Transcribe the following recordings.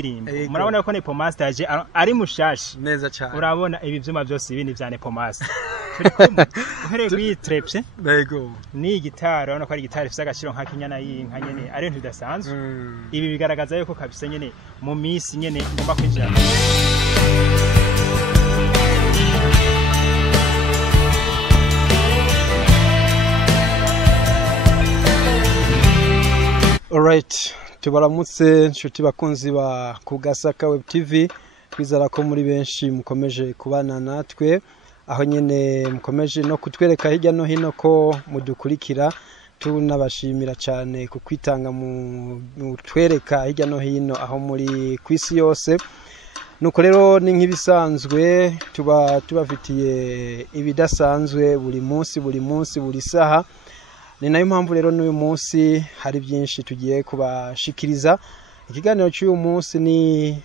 indirimbo murabona ko Nepo Master yaje ari mushashi neza cyane urabona ibi vyuma byose ibindi vya Nepo Master uhereye kwitrepse yego ni gitari urabona ko ari gitari ifite agaciro nka kinyana y'inka nyene ari ntu bidasanzwe ibi bigaragaza yuko kabisa nyene mu misi nyene ngomba kwinjira Alright, tubaramutse nshuti bakunzi ba Kugasaka Web TV twizera ko muri benshi mukomeje kubana natwe aho nyene mukomeje no kutwereka hirya no hino ko mudukurikira tunabashimira cyane ku kwitanga mu twereka hirya no hino aho muri kwisi yose nuko rero ni nk'ibisanzwe tubafitiye ibidasanzwe buri munsi buri saha ni nayo mpamvu rero n'uyu munsi hari byinshi tugiye kubashikiriza ikiganiro cy'uyu munsi ni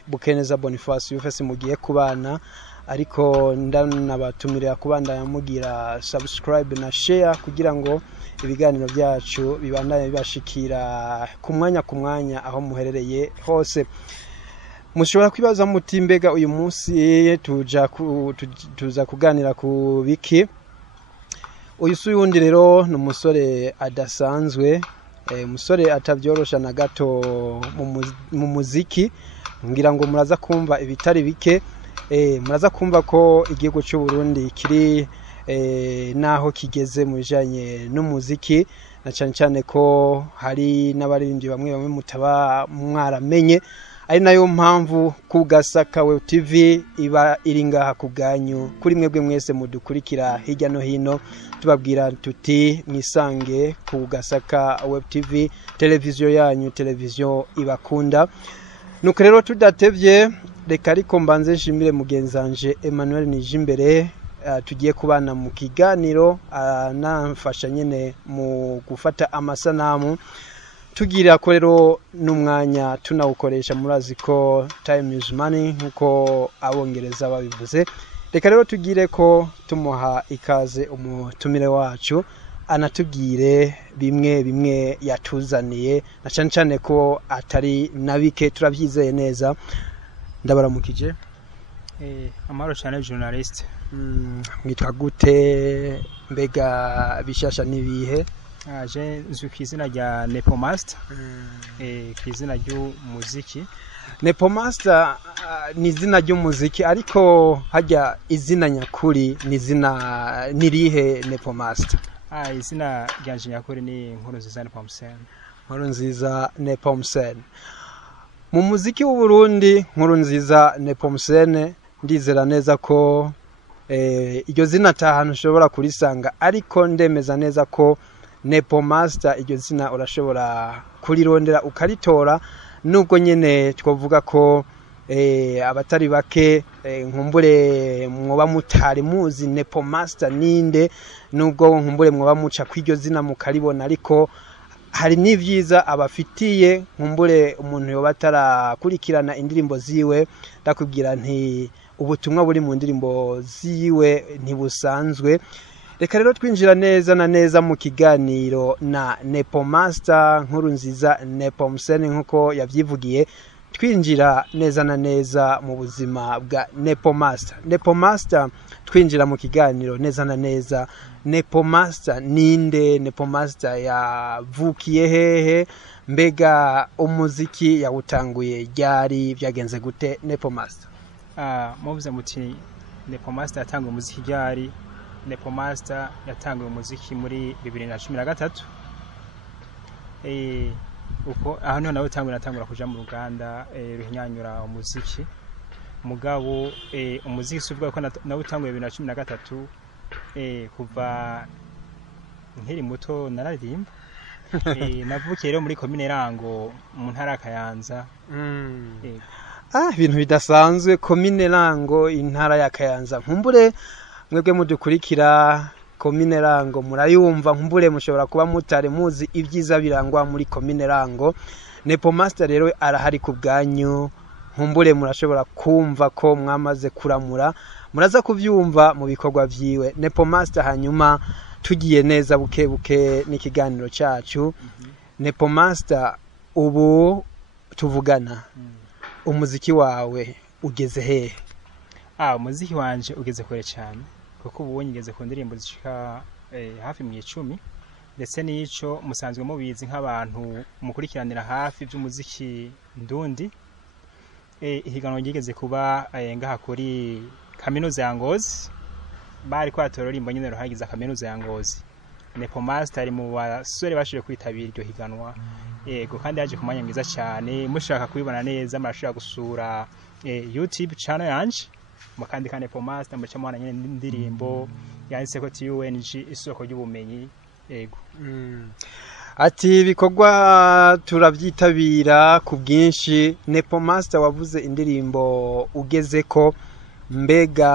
Bukeneza Boniface yufese mugiye kubana ariko ndanabatumira kubandanya mugira subscribe na share kugira ngo ibiganiro byacu bibandanye bibashikira ku mwanya aho muherereye hose mushobora kwibaza muti mbega uyu munsi tuza kuganira ku biki uyu suyundi rero n'umusore adasanzwe umusore atabyorosha na gato mu muziki ngira ngo muraza kumva ibitari bike muraza kumva ko igihugu cy'u Burundi kiri naho kigeze mu bijanye n'umuziki na cyane ko hari n'abaririmbyi bamwe mutaba mwaramenye ari nayo mpamvu Kugasaka Web TV iba iringaha kubganyu kuri mwebwe mwese mudukurikira hirya no hino tubabwira tuti mwisange Kugasaka Web TV televiziyo yanyu televiziyo ibakunda nuko rero tudatevye reka ariko mbanze nshimire mugenzanje Emmanuel Nijimbere tugiye kubana mu kiganiro namfasha nyene mu gufata amasanamu tugira ko rero n'umwanya tunawukoresha murazi ko time is money nkuko abongereza babivuze reka rero tugire ko tumuha ikaze umutumire wacu anatubwire bimwe yatuzaniye na cyane ko atari nabike turabyizeye neza ndabaramukije amaro cyane journalist mwitwa gute mbega bishasha nibihe aje nzwi kwizina rya Nepo Master kwizina ry'umuziki Nepo Master ni izina ry'umuziki ariko hajya izina nyakuri ni izina nirihe Nepo Master izina ryanje nyakuri ni Nkuru nziza Nepo Master mu muziki w'u Burundi Nkuru nziza Nepo Master ndizera neza ko iryo zina tahantu ushobora kurisanga ariko ndemeza neza ko Nepo Master iryo zina urashobora kurirondera ukaritora nubwo nyene twovuga ko abatari bake nkumbure mwoba mutari muzi Nepo Master ninde nubwo nkumbure mwoba muca kwiryo zina mukaribona ariko hari n'ivyiza abafitiye nkumbure umuntu yoba atarakurikirana indirimbo ziwe ndakubwira nti ubutumwa buri mu ndirimbo ziwe ntibusanzwe reka rero twinjira neza na neza mu kiganiro na Nepo Master Nkuru nziza Nepo Master nkuko yavyivugiye twinjira neza na neza mu buzima bwa Nepo Master twinjira mu kiganiro neza na neza Nepo Master ninde Nepo Master yavukiye hehe mbega umuziki yawutanguye ryari byagenze gute Nepo Master muvuze muti Nepo Master yatanguye umuziki ryari Nepo Master yatanguye umuziki muri 2013 uko aho none nawe natangura kuja mu Ruganda ruhinyanyura umuziki mugabo umuziki suvuga ko nawe utanguye 2013 kuva nkiri muto nararirimba navukiye rero muri commune Rango mu ntara Kayanza ibintu bidasanzwe commune Rango intara ya Kayanza nkumbure mwebwe mudukurikira commune Rango murayumva nkumbure mushobora kuba mutare muzi ibyiza birangwa muri commune Rango Nepo Master rero arahari kubganyu nkumbure murashobora kumva ko mwamaze kuramura muraza kuvyumva mu bikorwa vyiwe Nepo Master hanyuma tugiye neza buke n'ikiganiro cyacu Nepo Master ubu tuvugana umuziki wawe ugeze hehe? Umuziki wanje ugeze kure cyane kuko ubu ngeze ku ndirimbo zishika hafi mu 10 ndetse n'ico musanzwe mubizi nk'abantu mukurikiranira hafi by'umuziki ndundi. Ihiganwa ryigeze kuba ngaha kuri kaminuza ya Ngozi, bari kwatororimbo nyine ruhagiza kaminuza ya Ngozi. Nepo Master ari mu basore bashire kwitabira iryo higanwa. Yego kandi yaje kumanya mwiza cyane, mushaka kubibona neza marashaka gusura YouTube channel yanje mukandi kane Nepo Master muca mwana nyine indirimbo yanditse ko TUNG isoko ry'ubumenyi. Yego. Ati bikorwa turabyitabira ku bwinshi. Nepo Master wavuze indirimbo ugeze ko, mbega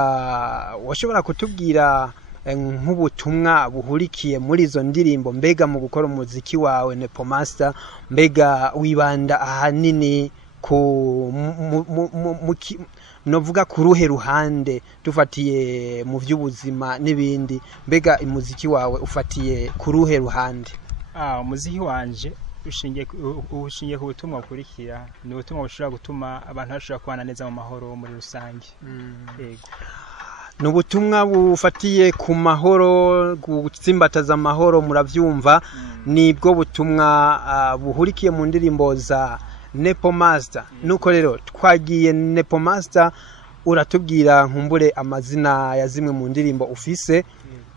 washobora kutubwira nk'ubutumwa buhurikiye muri izo ndirimbo? Mbega mu gukora umuziki wawe Nepo Master, mbega wibanda ahanini ku novuga ku ruhe ruhande dufatiye mu by'ubuzima n'ibindi? Mbega umuziki wawe ufatiye ku ruhe ruhande? Umuziki wanje ushingiye ku butumwa bukurikira. Ni ubutumwa bushobora gutuma abantu bashobora kubana neza mu mahoro muri rusange. Yego. Ni ubutumwa bufatiye ku mahoro, gutsimbataza amahoro, muravyumva. Nibwo butumwa buhurikiye mu ndirimbo za Nepo Master. Nuko rero twagiye Nepo Master, uratubwira nkumbure amazina ya zimwe mu ndirimbo ufise.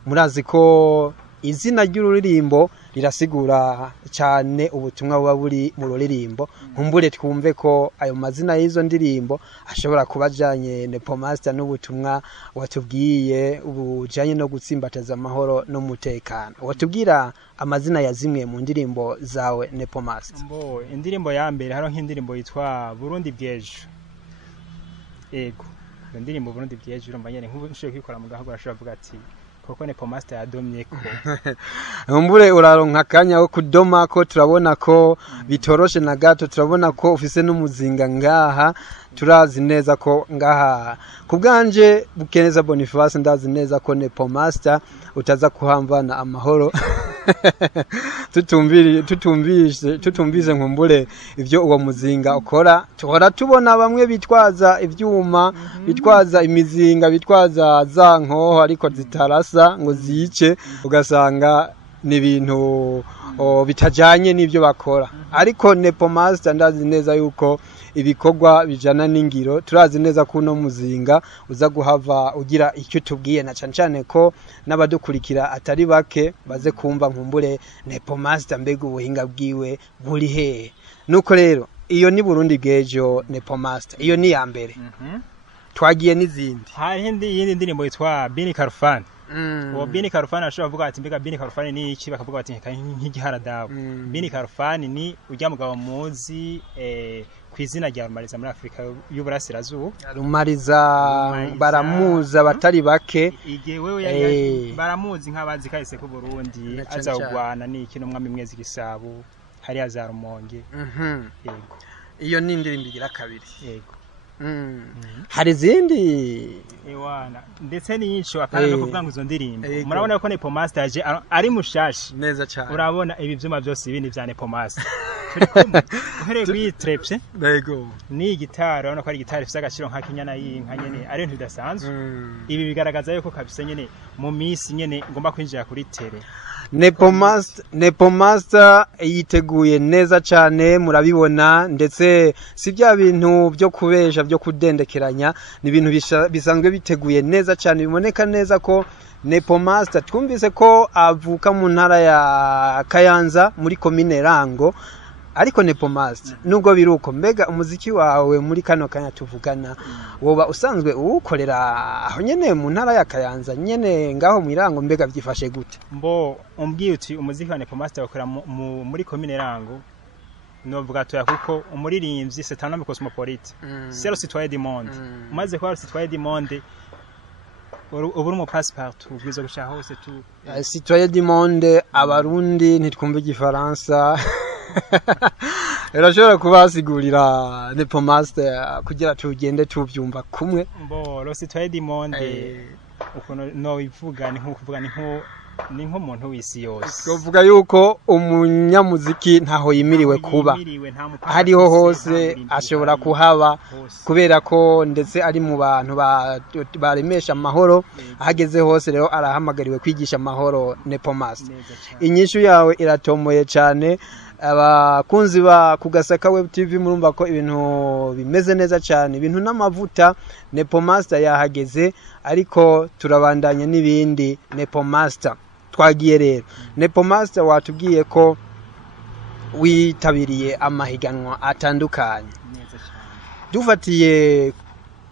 Murazi ko izina ry'ururirimbo rirasigura cyane ubutumwa buba buri mu ruririmbo. Nkumbure twumve ko ayo mazina y'izo ndirimbo ashobora kubajanye Nepo Master n'ubutumwa watubwiye ubujanye no gutsimbataza amahoro no mutekano. Watubwira amazina ya zimwe mu ndirimbo zawe Nepo Master? Indirimbo ya mbere haro nk'indirimbo yitwa Burundi bw'ejo. Yego. Iyo ndirimbo Burundi bw'ejo urumva nyene nk'ushobora kwikora mu gahago arashobora kuvuga ati koko Nepo Master yadomye ko. Mbure uraronka kanya wo kudoma ko, turabona ko bitoroshe na gato, turabona ko ufise n'umuzinga ngaha. Turazi neza ko ngaha kubganje Bukeneza Boniface, ndazi neza ko Nepo Master utaza kuhamvana amahoro. tutumvise nkumbure ivyo uwo muzinga ukora. Tuhora tubona bamwe bitwaza ivyuma, bitwaza imizinga, bitwaza za nkoho ariko zitarasa ngo zice, ugasanga ni ibintu bitajanye n'ivyo bakora. Ariko Nepo Master ndazi neza yuko ibikorwa bijana n'ingiro. Turazi neza ko no muzinga uza guhava ugira icyo tubwiye, na cyane ko n'abadukurikira atari bake baze kumva nkumbure Nepo Master mbega ubuhinga bwiwe buri he. Nuko rero iyo ni Burundi bw'ejo Nepo Master, iyo ni ya mbere. Twagiye n'izindi. Hari yindi ndirimbo yitwa Bini Karufani. Uwo Bini Karufani ashobora kuvuga ati mbega Bini Karufani ni iki, bakavuga bati nk'igiharadawe. Bini Karufani ni ujya mugabo muzi kwizina rya Rumaliza muri Afrika y'Uburasirazuba. Rumaliza baramuza batari bake. Igihe wewe baramuzi nk'abazi kahise ku Burundi aza kugwana n'iki n'umwami mwezi Gisabo hari aza Rumonge. Yego. Iyo ni indirimbo igira kabiri. Yego. Hari izindi ewana ndetse n'incho akana no kuvuga ngo izo ndirimbo. Murabona ko Nepo Master aje ari mushashi neza cyane. Urabona ibi byuma byose ibindi bya Nepo Master. Turiko uhereye kwitrepse. Yego. Ni gitari, urabona ko ari gitari ifite agaciro nka kinyana y'inka nyene ari ntu bidasanzwe. Ibi bigaragaza yuko kabisa nyene mu misi nyene ngomba kwinjira kuri tele. Nepo Master yiteguye neza cyane, murabibona. Ndetse si bya bintu byo kubesha byo kudendekeranya, ni ibintu bisanzwe biteguye neza cyane. Biboneka neza ko Nepo Master twumvise ko avuka mu ntara ya Kayanza muri komine Rango. Ariko Nepo Master nubwo biruko, mbega umuziki wawe muri kano kanya tuvugana woba usanzwe uwukorera aho nyene mu ntara ya Kayanza nyene ngaho mu Rango, mbega byifashe gute? Umbwiye uti umuziki wa Nepo Master ukora muri komine Rango, novuga to yakuko umuririmbyi c'est un homme cosmopolite. C'est le citoyen du monde. Umaze kwa le citoyen du monde uburi mu passport ubwizo gushaka hose tu. Citoyen du monde abarundi ntitwumva igifaransa. Urashobora kubasigurira Nepo Master kugira tugende tuvyumva kumwe? Le citoyen du monde ukono no ivuga ni nko kuvuga ni nko ni nk'umuntu w'isi yose. Tuvuga yuko umunyamuziki ntaho yimiriwe kuba, hariho hose ashobora kuhaba kubera ko ndetse ari mu bantu baremesha amahoro, ahageze hose rero arahamagariwe kwigisha amahoro. Nepo Master, inyishu yawe iratomoye cyane. Abakunzi ba Kugasaka Web TV murumva ko ibintu bimeze neza cyane, ibintu n'amavuta. Nepo Master yahageze, ariko turabandanya n'ibindi. Nepo Master twagiye rero. Nepo Master watubwiye ko witabiriye amahiganwa atandukanye. Dufatiye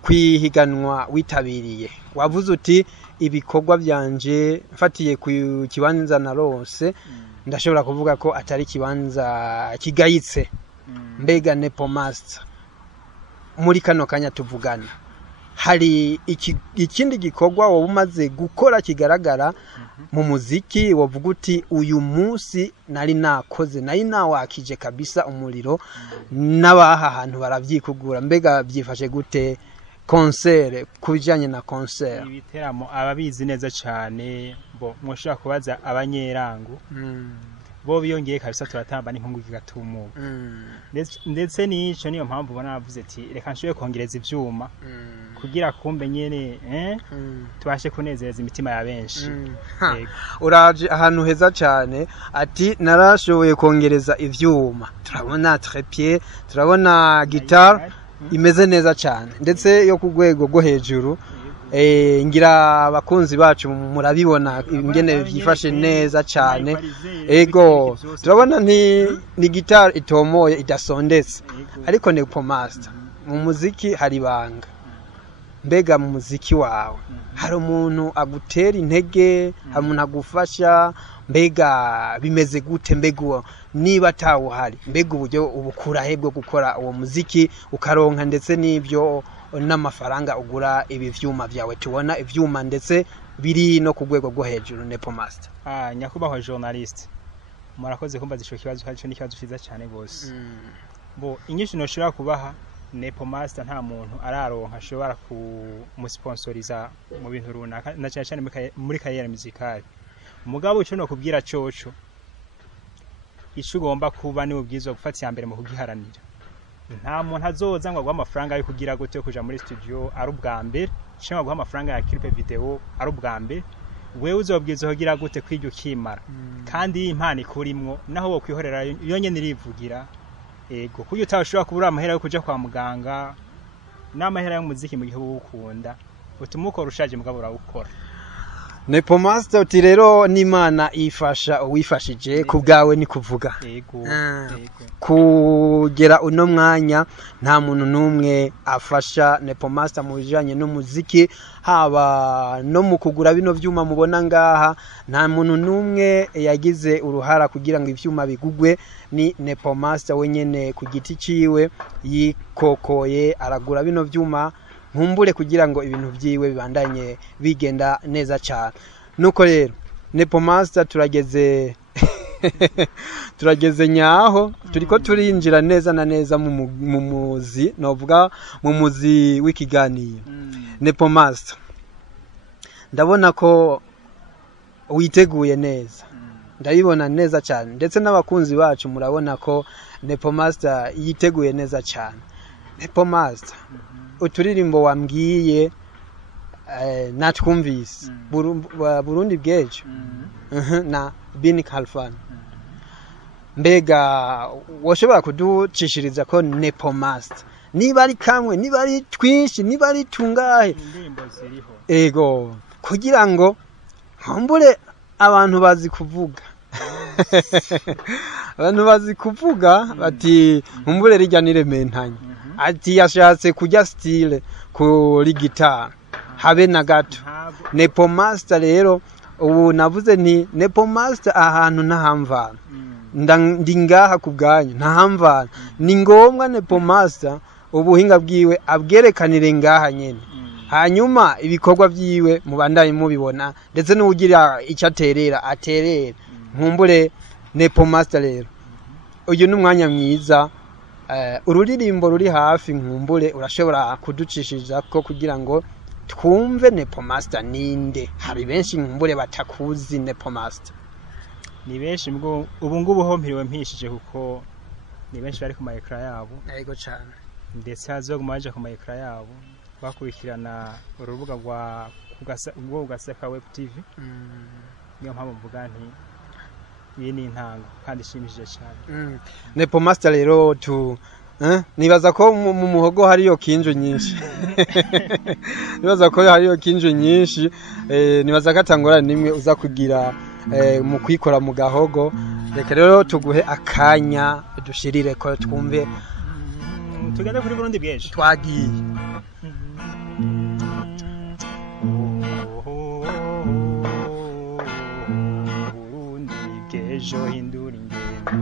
kwihiganwa witabiriye, wavuze uti ibikorwa byanje mfatiye ku kibanza narose ndashobora kuvuga ko atari kibanza kigayitse. Mbega Nepo Master, muri kano kanya tuvugana, hari ikindi gikorwa wowe umaze gukora kigaragara mu muziki wavuga uti uyu munsi nari nakoze, nari nawakije kabisa umuriro n'abaha ahantu baravyikugura? Mbega byifashe gute concert, kubijanye na concert? Ibiteramo ababizi neza cyane bo mwoshaka kubaza abanyerangu bo biyongeye kabisa, turatamba n'inkungu kigatumuka. Ndetse nico niyo mpamvu ubona navuze ati reka nshoye kongereza ivyuma kugira kumbe nyene tubashe kunezereza imitima ya benshi. Uraje ahantu heza cyane, ati narashoboye kongereza ivyuma. Turabona trépied, turabona guitar imeze neza cyane, ndetse yo ku rwego rwo hejuru. Ngira abakunzi bacu murabibona ingene byifashe neza cyane. Ego turabona ni guitar itomoye idasondetse, ariko Nepo Master mu muziki hari banga. Mbega mu muziki wawe hari umuntu agutera intege, hari umuntu agufasha? Mbega bimeze gute? Mbega niba atawuhari, mbega uburyo ubukura he bwo gukora uwo muziki ukaronka ndetse n'ibyo n'amafaranga ugura ibi vyuma vyawe? Tubona ivyuma ndetse biri no ku rwego rwo hejuru. Nepo Master, nyakubahwa journalist, murakoze kumbaza ico kibazo, kandi cyo ni kibazo ciza cyane gose. Bo inyishu noshobora kubaha, Nepo Master nta muntu araronka ashobora kumusponsoriza mu bintu runaka, na cyane muri kariyeri musicale. Mugabo cyo no kubwira coco ico ugomba kuba ni ubwizo gufata ya mbere mu kugiharanira. Nta muntu azoza ngo agwa amafaranga yo kugira gute kuja muri studio ari ubwa mbere, cyangwa agwa amafaranga ya clip video ari ubwa mbere. Wewe uzobwiza kugira gute kwiryo kimara, kandi impani kurimwo naho wo kwihorera yonyene irivugira. Ego kuyo utashobora kubura amahera yo kuja kwa muganga n'amahera y'umuziki mu gihe ukunda, utumukora ushaje mugabo urawukora. Nepo Master, uti rero n'Imana ifasha uwifashije ku bwawe ni kuvuga. Ego kugera uno mwanya nta muntu numwe afasha Nepo Master mu bijanye n'umuziki, haba no mu kugura bino vyuma mubona ngaha. Nta muntu numwe yagize uruhara kugira ngo ivyuma bigugwe, ni Nepo Master wenyene ku giti ciwe yikokoye aragura bino vyuma nkumbure kugira ngo ibintu vyiwe bibandanye bigenda neza cyane. Nuko rero Nepo Master turageze nyaho, turiko turinjira neza na neza mu muzi, novuga mu muzi w'ikiganiro. Nepo Master, ndabona ko witeguye neza, ndabibona neza cyane, ndetse n'abakunzi bacu murabona ko Nepo Master yiteguye neza cyane. Nepo Master, uturirimbo wambwiye natwumvise Burundi bwejo na Bini Kalfan. Mbega woshobora kuducishiriza ko Nepo Master niba ari kamwe, niba ari twinshi, niba ari tungahe indirimbo ziriho? Ego kugira ngo nkumbure abantu bazi kuvuga abantu bazi kuvuga bati nkumbure rijya nirementanye, ati yashatse kujya style kuri guitar habe na gato. Nepo Master rero ubu navuze nti Nepo Master ahantu ntahamvana, ndi ngaha ku bwanyu ntahamvana. Ni ngombwa Nepo Master ubuhinga bwiwe abwerekanire ngaha nyene, hanyuma ibikorwa byiwe mubandanye mubibona, ndetse n'ugira icyo aterera aterera. Nkumbure Nepo Master rero uyu n'umwanya mwiza, ururirimbo ruri hafi nkumbure urashobora kuducishiriza ko kugira ngo twumve Nepo Master ninde. Hari benshi nkumbure batakuzi Nepo Master. Ni benshi ubu ngubu ho mpiriwe mpishije kuko ni benshi bari ku ma ekra yabo. Yego cyane. Ndetse hazoguma baje ku ma ekra yabo bakurikirana urubuga rwa kugasaka web TV. Niyo mpamvu mvuga nti iyi ni intango kandi ishimishije cyane. Nepo Master rero nibaza ko mu muhogo hariyo kinju nyinshi. Nibaza ko hariyo kinju nyinshi. Nibaza katangora nimwe uza kugira mu kwikora mu gahogo. Reka rero tuguhe akanya dushirire ko twumve. Tugenda kuri Burundi bweje. Twagiye. Ejo hindura ingendo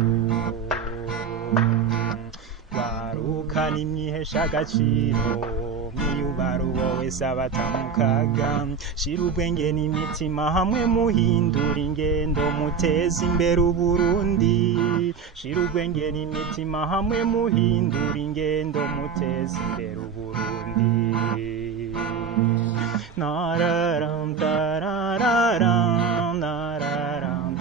warukana imyihesha agaciro mwiyubaro wowe sabatamukaga shira ubwenge n'imitima hamwe muhindura ingendo muteza imbere Uburundi shira ubwenge n'imitima hamwe muhindura ingendo muteza imbere Uburundi nararam tarararam nararam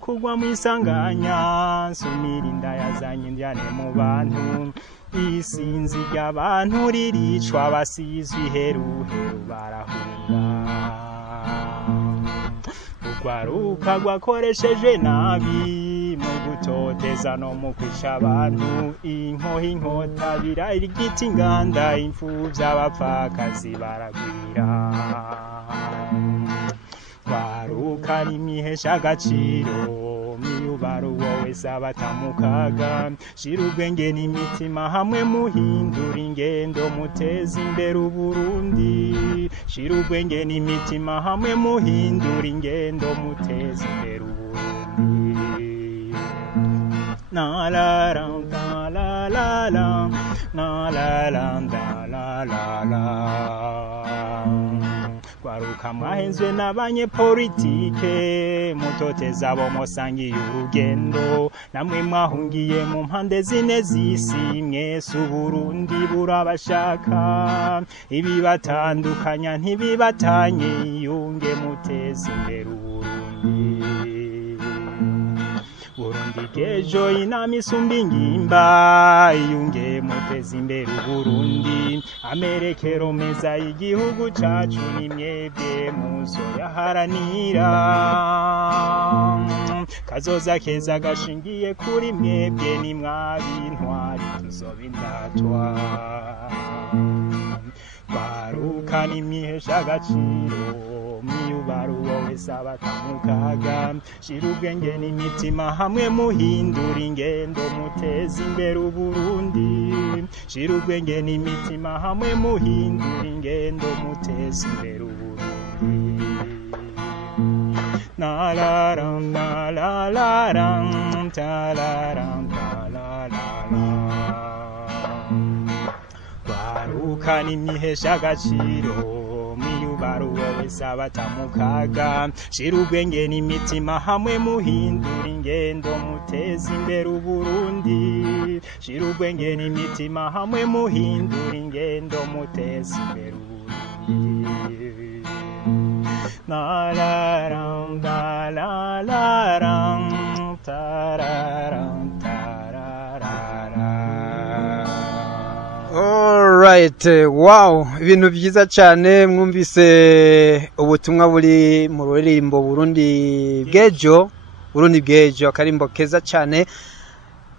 kugwa mwisanganya sumirinda yazanye indyane mu bantu isinzi ry'abantu riricwa basizwe heruheru barahunga ugwaruka gwakoresheje nabi mu gutoteza no mu kwica abantu inkoho inkota birayira igiti inganda imfuvyi abapfakazi baragwira warukana imyihesha agaciro miyubaro wowe sabatamukaga shira ubwenge n'imitima hamwe muhindura ingendo muteza imbere Uburundi shira ubwenge n'imitima hamwe muhindura ingendo muteza imbere Uburundi na la la la la la na la la la la la kwaruka mwahenzwe n'abanyepolitike mutoteza abo musangiye urugendo namwe mwahungiye mu mpande zine z'isi mwese Uburundi burabashaka ibibatandukanya ntibibatanye yunge muteza imbere Uburundi Burundi kejo inama isumba ingimba yunge muteza imbere Uburundi amerekero meza y'igihugu cacu nimwebwe muzo yaharanira kazoza keza gashingiye kuri mwebwe ni mwabintwari tuzoba indatwa barukana imyihesha agaciro miyubaro wowe sabatamukaga shira ubwenge n'imitima hamwe muhindura ingendo muteza imbere Uburundi shira ubwenge n'imitima hamwe muhindura ingendo muteza imbere Uburundi na la la la la la ta la la la la warukana imyihesha agaciro miyubaro wowe sabatamukaga shira ubwenge n'imitima hamwe muhindura ingendo muteza imbere Uburundi shira ubwenge n'imitima hamwe muhindura ingendo muteza imbere Uburundi na la la la la la tararam Alright, wow, ibintu byiza cyane mwumvise ubutumwa buri mu ruririmbo Burundi bwejo akarimbo keza cyane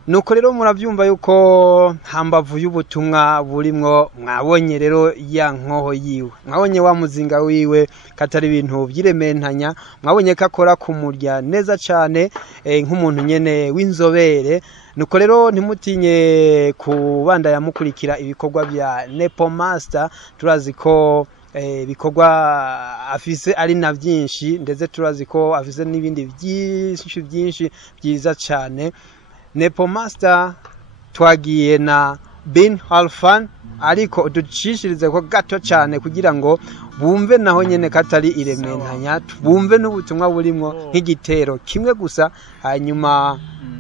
nuko rero murabyumva yuko hambavu y'ubutumwa burimwo mwabonye rero ya nkoho yiwe mwabonye wa muzinga wiwe katari ibintu byirementanya mwabonye ko akora kumurya neza cyane nk'umuntu nyene w'inzobere nuko rero ntimutinye kubanda yamukurikira ibikorwa bya Nepo Master turazi ko bikorwa afise ari na byinshi ndetse turazi ko afise n'ibindi byinshi byiza cyane Nepo Master twagiye na bin halfan ariko ducishirize ko gato cyane kugira ngo bumve naho nyene katari irementanya bumve n'ubutumwa burimo nk'igitero kimwe gusa hanyuma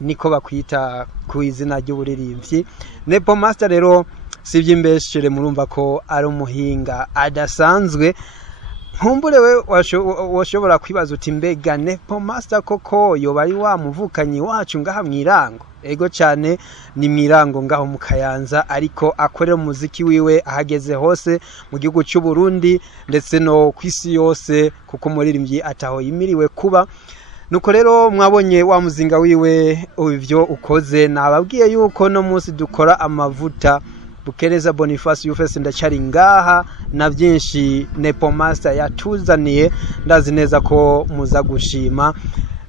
niko bakwita ku izina ry'uburirimbyi. Nepo Master rero sivyo imbeshere, murumva ko ari umuhinga adasanzwe. Nkumbure we washobora kwibaza uti mbega Nepo Master koko yoba ari wa muvukanyi wacu ngaha mwirango? Ego cyane, ni mwirango ngaho mu Kayanza, ariko akorera umuziki wiwe ahageze hose mu gihugu cy'u Burundi ndetse no kwisi yose, kuko umuririmbyi ataho yimiriwe kuba. Nuko rero mwabonye wa muzinga wiwe ivyo ukoze, nababwiye yuko no munsi dukora amavuta Bukereza Boniface Yufese ndacari ngaha na byinshi Nepo Master yatuzaniye, ndazi neza ko muza gushima.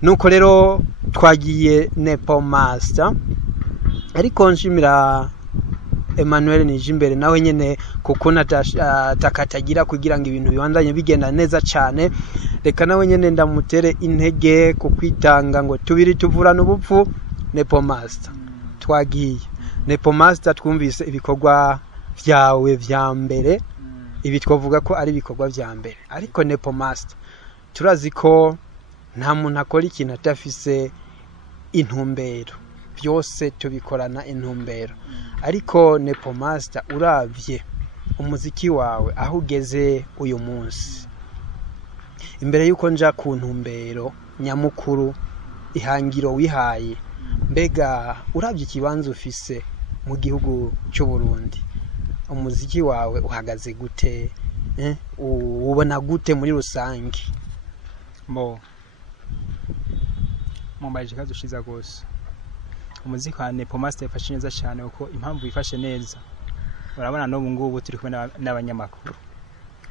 Nuko rero twagiye Nepo Master, ariko nshimira Emmanuel Nijimbere nawe nyene kuko natakatagira kugira ngo ibintu bibandanye bigenda neza cyane. Reka nawe nyene ndamutere intege ku kwitanga ngo tubiri tuvurana ubupfu. Nepo Master twagiye. Nepo Master twumvise ibikorwa vyawe vya mbere, ibi twavuga ko ari ibikorwa vya mbere, ariko Nepo Master turazi ko nta muntu akora ikintu atafise intumbero, byose tubikorana intumbero. Ariko Nepo Master uravye umuziki wawe aho ugeze uyu munsi, imbere yuko nja ku ntumbero nyamukuru ihangiro wihaye, mbega uravye ikibanza ufise mu gihugu cy'u Burundi, umuziki wawe uhagaze gute? Ubona gute muri rusange? Mumbaje kazo shiza gose. Umuziki wa Nepo Master yafashe neza cyane, uko impamvu yifashe neza urabona no ngubu turi kumwe n'abanyamakuru.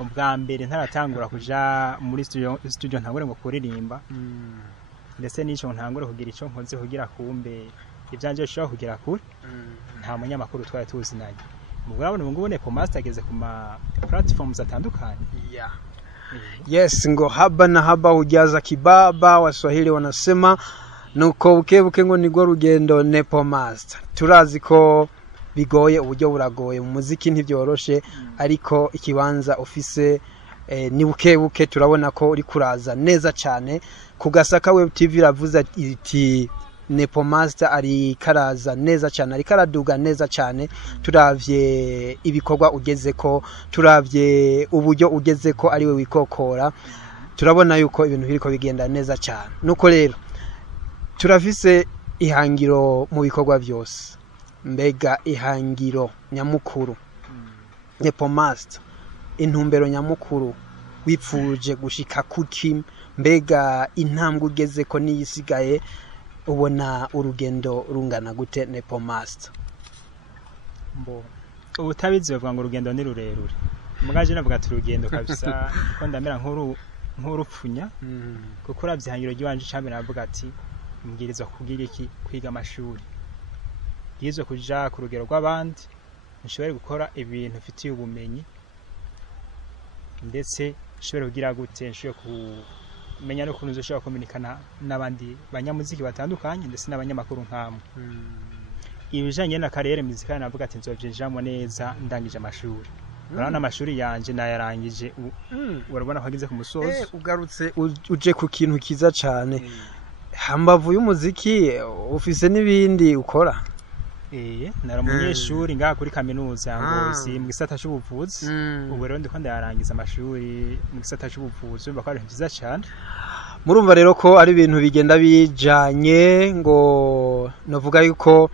Ubwa mbere ntaratangura kuja muri studio ntangure ngo kuririmba, ndetse nico ntangure kugira ico nkoze kugira kumbe ivyanje bishobora kugira kure, nta munyamakuru twari tuzinanye. Mugabone ngubu Nepo Master ageze ku ma platforms atandukanye. Yes, ngo haba na haba hujaza kibaba, Waswahili wanasema. Nuko bukebuke ngo nigwo rugendo Nepo Master. Turazi ko bigoye, uburyo buragoye mu muziki ntibyoroshe, ariko ikibanza office ni bukebuke turabona ko uri kuraza neza cyane. Ku Gasaka Web TV ravuze iti Nepo Master ari karaza neza cyane, ari karaduga neza cyane. Turavye ibikorwa ugeze ko, turavye uburyo ugeze ko ari we wikokora, turabona yuko ibintu biriko bigenda neza cyane. Nuko rero turafise ihangiro mu bikorwa byose, mbega ihangiro nyamukuru Nepo Master, intumbero nyamukuru wipfuje gushika kuki? Mbega intambwe ugeze ko niyisigaye, ubona urugendo rungana gute Nepo Master? Ubutabizi bavuga ngo urugendo ni rurerure, mugaje navuga ati urugendo kabisa ko ndamera nk'urupfunya, kuko uravyihangiro ryanje cyane navuga ati mbwirizwa kugira iki, kwiga amashuri, bwirizwa kuja ku rugero rw'abandi, nshobore gukora ibintu mfitiye ubumenyi, ndetse nshobore kugira gute, nshobore kumenya no kuntu nzoshobora kominikana n'abandi banyamuziki batandukanye ndetse n'abanyamakuru nkamwe. Ibijanye na karere muzika navuga ati nzovyinjiramo neza ndangije amashuri. Urabona amashuri yanje nayarangije, urabona ko ageze ku musozo. Ugarutse uje ku kintu kiza cyane, hambavu y'umuziki ufise n'ibindi ukora? Nari umunyeshuri ngaha kuri kaminuza ya Ngozi mu gisata cy'ubuvuzi. Ubu rero ndiko ndayarangiza amashuri mu gisata cy'ubuvuzi, umva ko ari byiza cyane. Murumva rero ko ari ibintu bigenda bijanye, ngo navuga yuko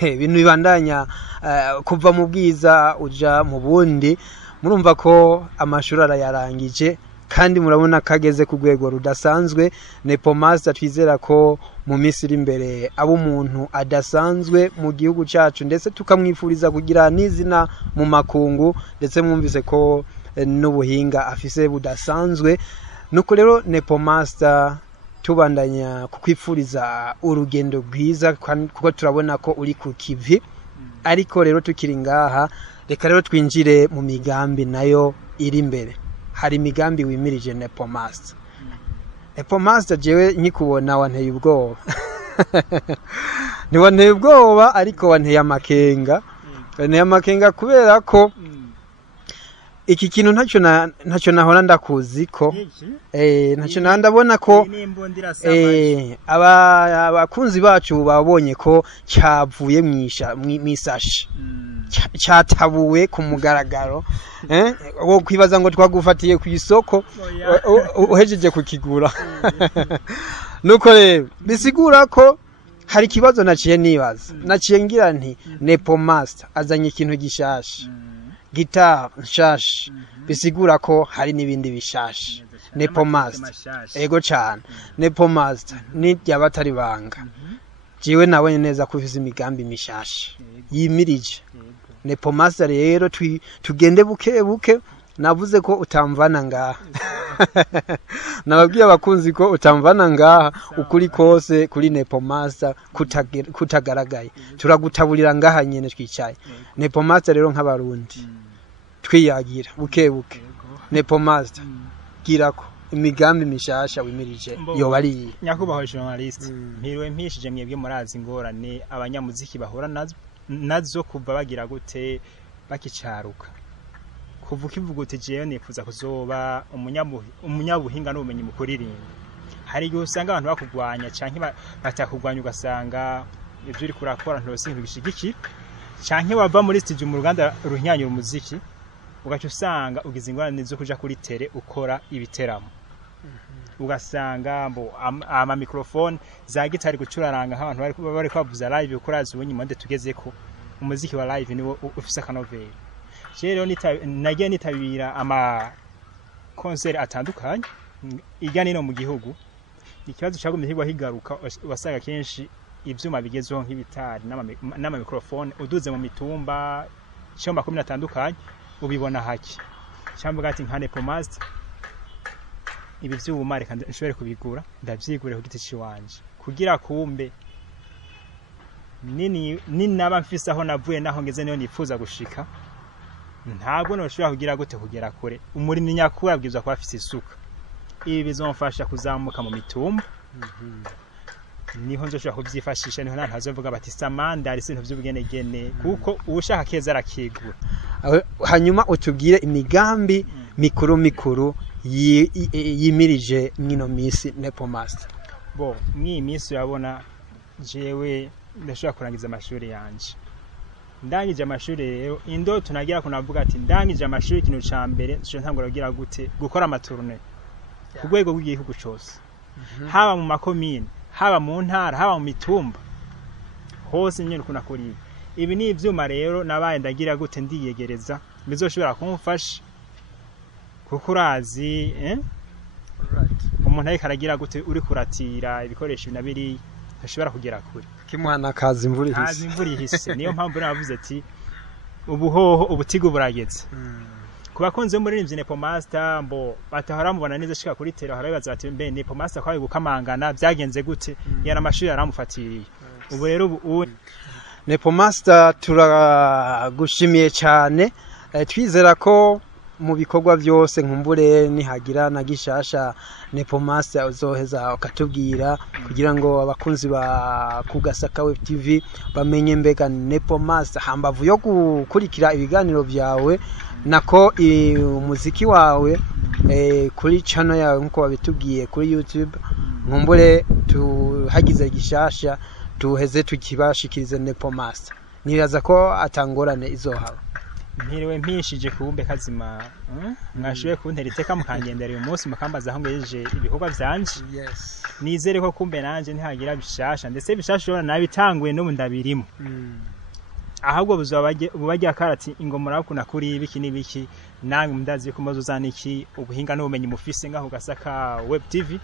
ibintu bibandanya kuva mu bwiza uja mu bundi. Murumva ko amashuri arayarangije, kandi murabona kageze ku rwego rudasanzwe. Nepo Master twizera ko mu minsi iri imbere abo umuntu adasanzwe mu gihugu cyacu, ndetse tukamwifuriza kugira n'izina mu makungu, ndetse mwumvise ko n'ubuhinga afise budasanzwe. Nuko rero Nepo Master tubandanya kukwifuriza urugendo rwiza, kuko turabona ko uri ku kivi. Ariko rero tukiri ngaha, reka rero twinjire mu migambi nayo iri imbere. Hari imigambi wimirije Nepo Master? Nepo Master jewe nkikubona wanteye ubwoba. Ni wanteye ubwoba, ariko wanteye amakenga. Wanteye amakenga kubera ko iki kintu ntacyo nahora ndakuzi ko ntacyo ndabona ko abakunzi bacu babonye ko cyavuye mwisashi cyatabuwe ku mugaragaro wo kwibaza ngo twagufatiye ku isoko uhejeje kukigura nuko rero bisigura ko hari kibazo naciye nibaza naciye ngira nti Nepo Master azanye ikintu gishasha guitar nshasha bisigura ko hari nibindi bishasha Nepo Master ego cyane Nepo Master ni yabatari banga jiwe nabonye neza ko ufise imigambi mishasha yimirije Nepo Master rero tugende buke buke navuze ko utamvana ngaha nababwiye abakunzi ko utamvana ngaha ukuri kose kuri Nepo Master kutagaragaye turagutaburira ngaha nyene twicaye Nepo Master rero nk'abarundi twiyagira buke buke Nepo Master girako imigambi mishasha wimirije yo bari nyakubahwa journalist mpiriwe mpishije mwebwe murazi ingorane abanyamuziki bahora nazo kuva bagira gute bakicaruka kuvuka ivuga uti jewe nifuza kuzoba umunyabuhinga n'ubumenyi mu kuririmba hari igihe usanga abantu bakugwanya canke batakugwanya ugasanga ivyo uri kurakora ntose ntibishigiki canke wava muri studio mu ruganda ruhinyanyura umuziki ugaca usanga ugize ingorane zo kuja kuri tele ukora ibiteramo ugasanga mbo ama microphone za gitari gucuraranga abantu bari kwavuza live ukurazi ubunyi monde tugezeko umuziki wa live niwo ufise akanovera rero nagiye nitabira ama concert atandukanye igane no mu gihugu ikibazo cyagumye higwa higaruka wasanga kenshi ivyuma bigezeho nk'ibitari n'ama microphone uduze mu mitumba cyo makumyabiri atandukanye ubibona haki cyambuga ati nka Nepo Master ibi vyuma reka nshobore kubigura ndavyigure ku giti ciwanje kugira kumbe nini naba mfise aho navuye naho ngeze niyo nifuza gushika ntabwo noshobora kugira gute kugera kure umurimi nyakura abwizwa ko afise isuka ibi bizomfasha kuzamuka mu mitumba niho nzoshobora kuvyifashisha niho ntazovuga bati samanda ari sintu vy'ubugenegene kuko ubushaka keza arakigura hanyuma utubwire imigambi mikuru yimirije mwino misi Nepo Master bo mwi misi urabona jewe ndashobora kurangiza amashuri yanje ndangije amashuri rero indo tunagira kunavuga ati ndangije amashuri kintu ca mbere cyo ntangura kugira gute gukora amaturne ku rwego rw'igihugu cyose haba mu makomine haba mu ntara haba mu mitumba hose nyine kunakora ibi ni ivyuma rero nabaye ndagira gute ndiyegereza bizoshobora kumfasha kuko urazi umuntu ariko aragira gute uri kuratira ibikoresho binabiri ntashobora kugera kure kimwana kazi imvura ihise niyo mpamvu navuze ati ubuhoho ubutigo burageze kubakunze muri Nepo Master mbo batahora mubona neza shika kuri tele harabibaza bati mbe Nepo Master kwaye gukamangana byagenze gute yara amashuri yaramufatiriye ubu rero Nepo Master turagushimiye cyane twizera ko mu bikorwa byose nkumbure nihagira na gishasha Nepo Master uzoheza ukatubwira kugira ngo abakunzi ba Kugasaka Web TV bamenye mbega Nepo Master hambavu yo gukurikira ibiganiro byawe nako umuziki wawe kuri channel yawe nkuko babitubwiye kuri YouTube nkumbure tuhagize gishasha tuheze tukibashikirize Nepo Master nibaza ko atangorane izohaba mpiriwe mpishije kubumbe kazima mwashoboye kuntera iteka mukangendera uyu munsi mukambaza aho ngejeje ibikorwa byanje nizere ko kumbe nanje ntihagira bishasha ndetse bishasha ubona nabitanguye no ndabirimo ahubwo buzabajya karati ingomora kuna kuri ibiki nibiki namwe mundazi ko muzuzana iki ubuhinga n'ubumenyi mufise ngaho Gasaka Web TV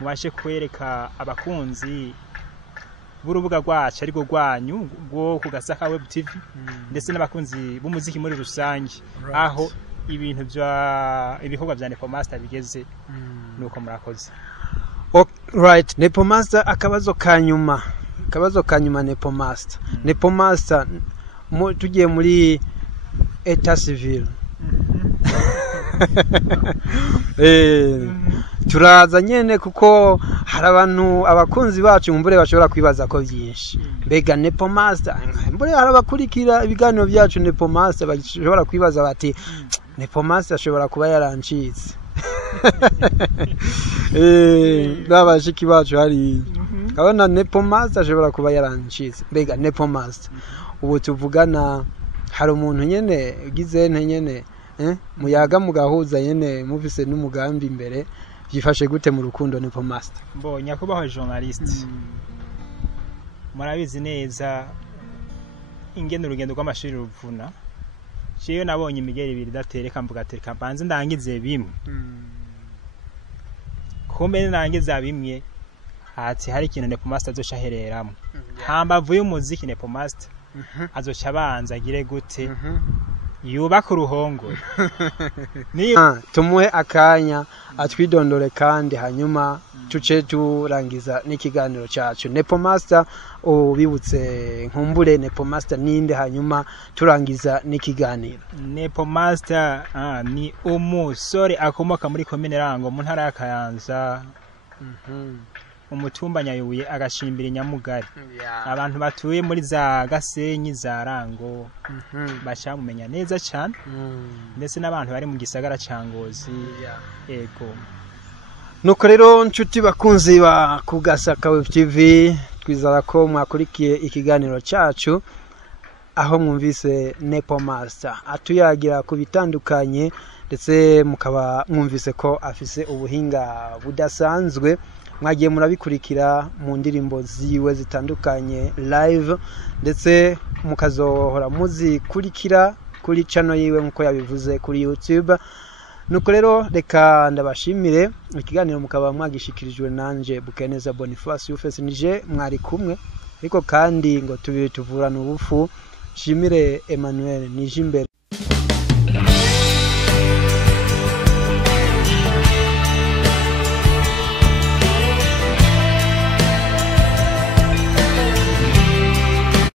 mubashe kwereka abakunzi burubuga rwacu ariko rwanyu bwo Kugasaka Web TV ndetse n'abakunzi b'umuziki muri rusange aho ibintu bya ibikorwa bya Nepo Master bigeze nuko murakoze right Nepo Master akabazo kanyuma Nepo Master Nepo Master tugiye muri etat civil turaza nyene kuko hari abantu abakunzi bacu mumbure bashobora kwibaza ko byinshi mbega Nepo Master mbere harabakurikira ibiganiro byacu Nepo Master bashobora kwibaza bati Nepo Master ashobora kuba yarancitse babashiki bacu hari kabona Nepo Master ashobora kuba yarancitse mbega Nepo Master ubu tuvugana hari umuntu nyene ugize nyene muyaga mugahuza nyene muvise n'umugambi imbere byifashe gute mu rukundo Nepo Master nyakubahwa journalist murabizi neza ingene urugendo rw'amashuri ruvuna ciyo nabonye imigeri ibiri datereka mvugatereka banze ndangize bimwe kumbe nangiza bimwe ati hari ikintu Nepo Master azoca ahereramo hambavu y'umuziki Nepo Master azoca abanza agire gute yubaka uruhongo tumuhe akanya atwidondore kandi hanyuma tuce turangiza n'ikiganiro cyacu Nepo Master ubibutse nkumbure Nepo Master ninde hanyuma turangiza n'ikiganiro Nepo Master ni umusore akomoka muri komine Rango mu ntara ya Kayanza umutumba Nyayuye agashimbira Nyamugari abantu batuye muri za Gasenyi za Rango bashamumenya neza cyane ndetse n'abantu bari mu gisagara cyangozi yego nuko rero nshuti bakunzi ba Kugasaka Web TV twizara ko mwakurikiye ikiganiro cyacu aho mwumvise Nepo Master atuyagira ku bitandukanye ndetse mukaba mwumvise ko afise ubuhinga budasanzwe mwagiye murabikurikira mu ndirimbo ziwe zitandukanye live ndetse mukazohora muzikurikira kuri channel yiwe nkuko yabivuze kuri YouTube nuko rero reka ndabashimire ikiganiro mukaba mwagishikirijwe nanje Bukeneza Boniface Ufese nije mwari kumwe ariko kandi ngo tuvurana ubufu shimire Emmanuel nije imbere